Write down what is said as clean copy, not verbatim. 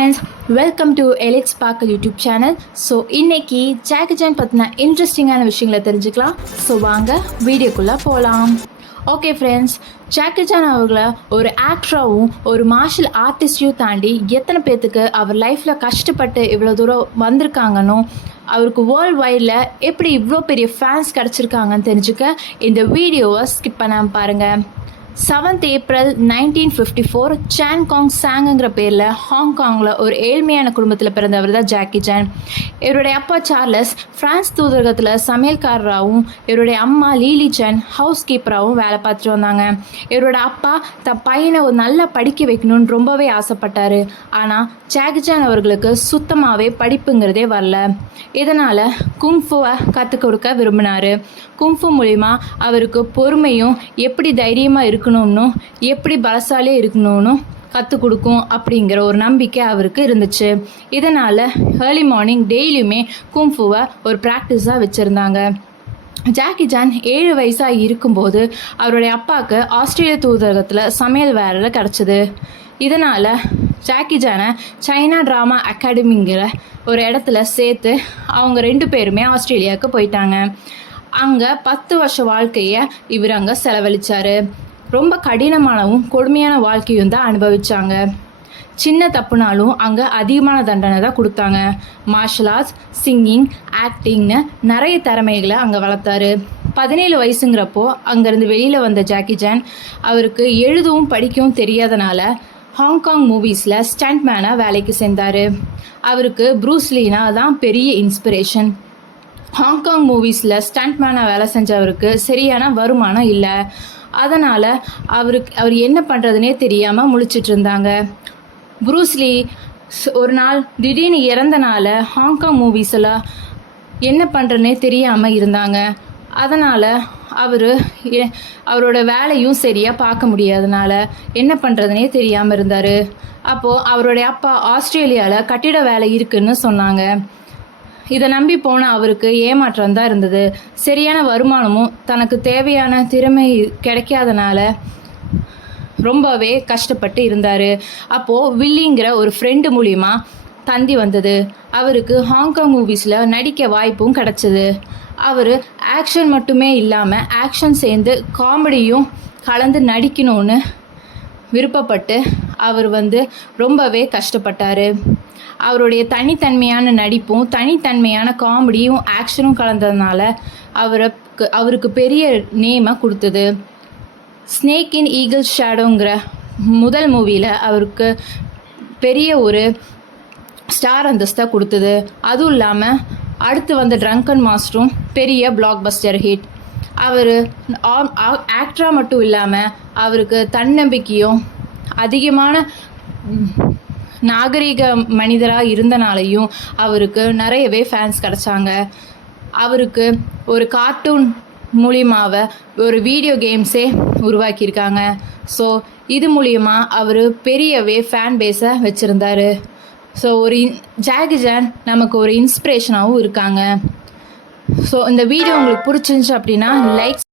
Friends, welcome to எலிக்ஸ் பார்க்கல் YouTube channel. So இன்னைக்கு ஜாக்கி சான் பற்றின இன்ட்ரெஸ்டிங்கான விஷயங்களை தெரிஞ்சுக்கலாம். ஸோ வாங்க வீடியோக்குள்ளே போகலாம். ஓகே ஃப்ரெண்ட்ஸ், ஜாக்கி சான் அவர்களை ஒரு ஆக்டராகவும் ஒரு மார்ஷல் ஆர்டிஸ்டையும் தாண்டி எத்தனை பேர்த்துக்கு அவர் லைஃப்பில் கஷ்டப்பட்டு இவ்வளோ தூரம் வந்திருக்காங்கன்னு, அவருக்கு வேர்ல்டு வைடில் எப்படி இவ்வளோ பெரிய ஃபேன்ஸ் கிடச்சிருக்காங்கன்னு தெரிஞ்சுக்க இந்த வீடியோவை ஸ்கிப் பண்ணாமல் பாருங்கள். 7th April 1954 சான் காங் சாங்குங்கிற பேரில் ஹாங்காங்கில் ஒரு ஏழ்மையான குடும்பத்தில் பிறந்தவர் தான் ஜாக்கி சான். இவருடைய அப்பா சார்லஸ் பிரான்ஸ் தூதரகத்தில் சமையல்காரராகவும், இவருடைய அம்மா லீலி சான் ஹவுஸ் கீப்பராகவும் வேலை பார்த்துட்டு வந்தாங்க. இவரோட அப்பா தன் பையனை ஒரு நல்லா படிக்க வைக்கணும்னு ரொம்பவே ஆசைப்பட்டார். ஆனால் ஜாக்கி சான் அவர்களுக்கு சுத்தமாகவே படிப்புங்கிறதே வரல. இதனால் குங்ஃபுவை கற்றுக் கொடுக்க விரும்பினார். குங்ஃபு மூலிமா அவருக்கு பொறுமையும், எப்படி தைரியமாக இருக்கணும்னு, எப்படி பலசாலியாக இருக்கணும்னு கற்றுக் கொடுக்கும் அப்படிங்கிற ஒரு நம்பிக்கை அவருக்கு இருந்துச்சு. இதனால் ஏர்லி மார்னிங் டெய்லியுமே குங்ஃபுவை ஒரு ப்ராக்டிஸாக வச்சுருந்தாங்க. ஜாக்கி சான் 7 வயசாக இருக்கும்போது அவருடைய அப்பாவுக்கு ஆஸ்திரேலிய தூதரகத்தில் சமையல் வேலை கிடச்சிது. இதனால் ஜாக்கி சானை சைனா ட்ராமா அகாடமிங்கிற ஒரு இடத்துல சேர்த்து அவங்க 2 பேருமே ஆஸ்திரேலியாவுக்கு போயிட்டாங்க. அங்கே 10 வருஷ வாழ்க்கையை இவர் அங்கே செலவழித்தார். ரொம்ப கடினமானவும் கொடுமையான வாழ்க்கையும் தான் அனுபவித்தாங்க. சின்ன தப்புனாலும் அங்கே அதிகமான தண்டனை தான் கொடுத்தாங்க. மார்ஷல் ஆர்ட்ஸ், சிங்கிங், ஆக்டிங்னு நிறைய திறமைகளை அங்கே வளர்த்தாரு. 17 வயசுங்கிறப்போ அங்கேருந்து வெளியில் வந்த ஜாக்கி சான் அவருக்கு எழுதவும் படிக்கவும் தெரியாதனால ஹாங்காங் மூவிஸில் ஸ்டண்ட்மேனாக வேலைக்கு சேர்ந்தார். அவருக்கு ப்ரூஸ்லீனா தான் பெரிய இன்ஸ்பிரேஷன். ஹாங்காங் மூவிஸில் ஸ்டண்ட்மேனாக வேலை செஞ்சவருக்கு சரியான வருமானம் இல்லை. அதனால் அவர் என்ன பண்ணுறதுனே தெரியாமல் முழிச்சிட்டு இருந்தாங்க. ப்ரூஸ்லி ஒரு நாள் திடீர்னு இறந்தனால ஹாங்காங் மூவிஸில் என்ன பண்ணுறதுனே தெரியாமல் இருந்தாங்க. அதனால் அவரோட வேலையும் சரியாக பார்க்க முடியாதனால என்ன பண்ணுறதுனே தெரியாமல் இருந்தார். அப்போது அவருடைய அப்பா ஆஸ்திரேலியாவில் கட்டிட வேலை இருக்குதுன்னு சொன்னாங்க. இதை நம்பி போன அவருக்கு ஏமாற்றம் தான் இருந்தது. சரியான வருமானமும் தனக்கு தேவையான திறமை கிடைக்காதனால ரொம்பவே கஷ்டப்பட்டு இருந்தார். அப்போது வில்லிங்கிற ஒரு ஃப்ரெண்டு மூலிமா தந்தி வந்தது. அவருக்கு ஹாங்காங் மூவிஸில் நடிக்க வாய்ப்பும் கிடச்சிது. அவர் ஆக்ஷன் மட்டுமே இல்லாமல் ஆக்ஷன் சேர்ந்து காமெடியும் கலந்து நடிக்கணும்னு விருப்பப்பட்டு அவர் ரொம்பவே கஷ்டப்பட்டார். அவருடைய தனித்தன்மையான நடிப்பும் தனித்தன்மையான காமெடியும் ஆக்ஷனும் கலந்ததுனால அவருக்கு பெரிய நேமை கொடுத்தது. ஸ்னேக் இன் ஈகிள் ஷேடோங்கிற முதல் மூவியில் அவருக்கு பெரிய ஒரு ஸ்டார் அந்தஸ்தை கொடுத்தது. அதுவும் இல்லாமல் அடுத்து வந்த ட்ரங்கன் மாஸ்டரும் பெரிய பிளாக் பஸ்டர் ஹிட். அவர் ஆக்டராக மட்டும் இல்லாமல் அவருக்கு தன்னம்பிக்கையும் அதிகமான நாகரிக மனிதராக இருந்தனாலையும் அவருக்கு நிறையவே ஃபேன்ஸ் கிடச்சாங்க. அவருக்கு ஒரு கார்ட்டூன் மூலியமாக ஒரு வீடியோ கேம்ஸே உருவாக்கியிருக்காங்க. ஸோ இது மூலிமா அவர் பெரியவே ஃபேன் பேஸை வச்சுருந்தார். ஸோ ஜாக்கி சான் நமக்கு ஒரு இன்ஸ்பிரேஷனாகவும் இருக்காங்க. ஸோ இந்த வீடியோ உங்களுக்கு பிடிச்சிருந்துச்சு அப்படின்னா லைக்